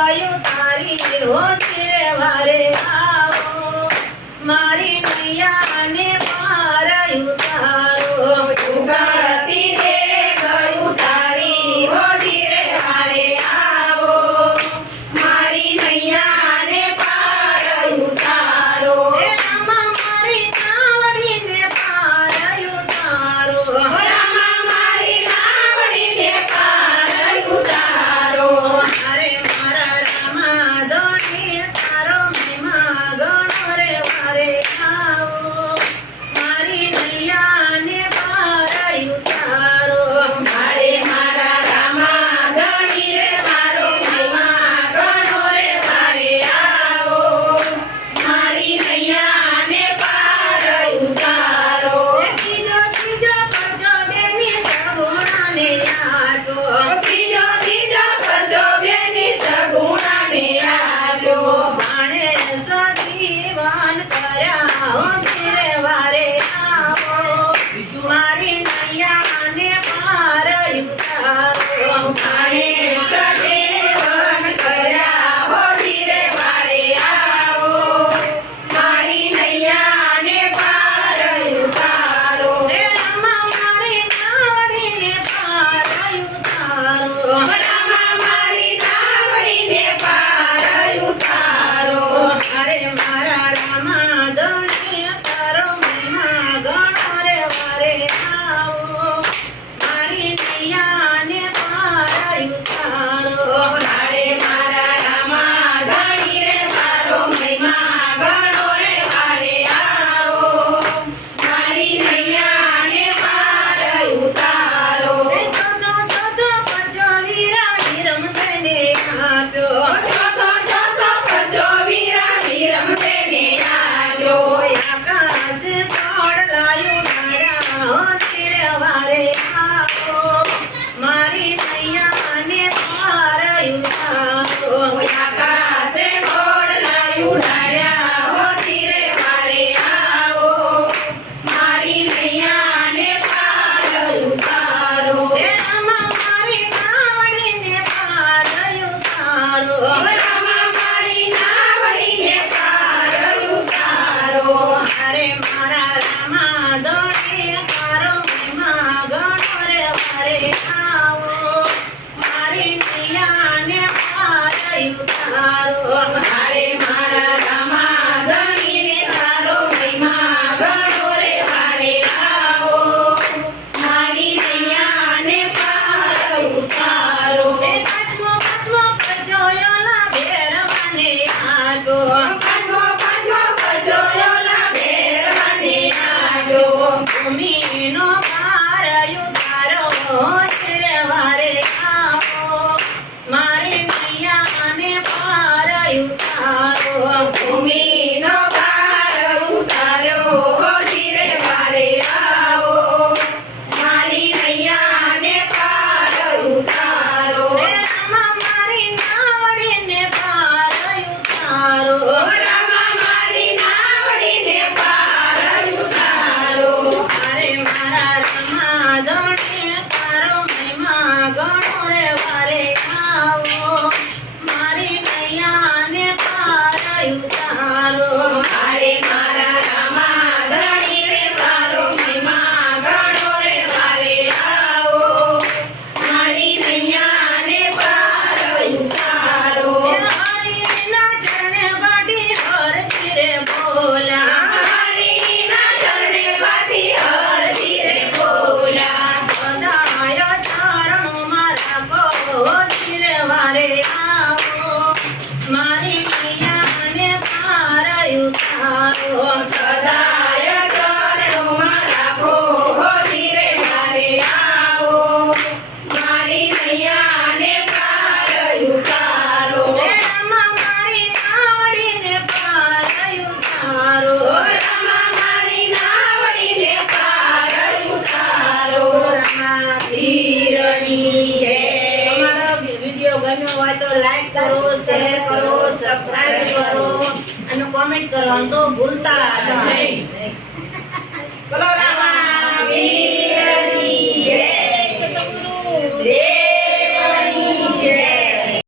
ગયું તારી હો ધીરે વારે આવો મારી નૈયાને પાર ઉતારો ઉગડતી રે ગયું તારી હો ધીરે વારે આવો મારી નૈયાને પાર ઉતારો હે રામા મારી નાવડીને પાર ઉતારો રામા મારી નાવડીને પાર ઉતારો અરે મારા રામા ધણી તારો મહિમા ગણો રે વારે આવો મારી નૈયાને પાર ઉતારો મારે મારા રામા ધણી રે મારો મહિમા ગણો રે વારે આવો મારી નૈયાને પાર ઉતારો ત્રીજો ત્રીજો કરજો બેની સગુણાને યાદો ત્રીજો ત્રીજો કરજો બેની સગુણાને આજો ભાણે સજીવન કર્યા હો ધીરે વારે આવો મારી નૈયાને પાર ઉતારો ભાણે સદેવન કર્યા હો ધીરે વારે આવો મારી નૈયાને પાર ઉતારો હે રામા મારી નાવડીને પાર ઉતારો રામા મારી નાવડીને પાર ઉતારો અરે મારા રામા ધણી તારો મહિમા ગણો રે વારે આવો મારી નૈયાને પાર ઉતારો મારે મારા રામા ધણી રે મારો મહિમા ગણો રે વારે આવો મારી નૈયાને પાર ઉતારો હે જોતો જોતો કરજો વીરા વિરમ થઈને આપ્યો જોતો જોતો કરજો વીરા વિરમ તેને આજો આકાશ કોળરાયું ડાળા હો ધીરે વારે આવો મારી નૈયાને પાર ઉતારો આકાશે ઘોડલાયું ઉડાડ્યા હો ધીરે વારે આવો મારી નૈયાને પાર ઉતારો હે રામા મારી નાવડીને પાર ઉતારો રામા મારી નાવડીને પાર ઉતારો અરે મારા રામા ધણી તારો મહિમા ગણો રે વારે આવો મારી નૈયાને પાર ઉતારો મારે મારા રામા ધણીને તારો મહિમા ગણો રે વારે આવો મારી નૈયાને પાર ઉતારો હે કાચમો કાચમો કરજો યોલા ભેરવાને આજો કાચમો કાચમો કરજો યોલા ભેરવાને આજો ભૂમિનો પાર ઉતારો ધીરે વારે આવો મારી નૈયાને પાર ઉતારો ભૂમિનો ભાર ઉતાર્યો હો ધીરે વારે આવો મારી નૈયાને પાર ઉતારો હે રામા મારી નાવડીને પાર ઉતારો રામા મારી નાવડીને પાર ઉતારો અરે મારા રામા ધણી તારો મહિમા ગણો રે વારે આવો મારી નૈયાને પાર ઉતારો મારે મારા રામા ધણી રે તારો મહિમા ગણો રે વારે આવો મારી નૈયાને પાર ઉતારો હે હરિના ચરણે વાડી હર ધીરે બોલા હરીના ચરણે વાટી હર ધીરે બોલ્યા સદાય ચરણોમાં રાખો ધીરે વારે આવો મારી નૈયાને પાર ઉતારો સદાય ચરણોમાં રાખો હો ધીરે વારે આવો મારી નૈયાને પાર ઉતારો હે રામા મારી નાવડીને પાર ઉતારો રામા મારી નાવડીને પાર ઉતારો રામા વીરની જય. તમારો વિડીયો ગમ્યો હોય તો લાઈક કરો શેર કરો સબસ્ક્રાઇબ કરો અને કોમેન્ટ કરવાનું તો ભૂલતા નહીં. બોલો રામ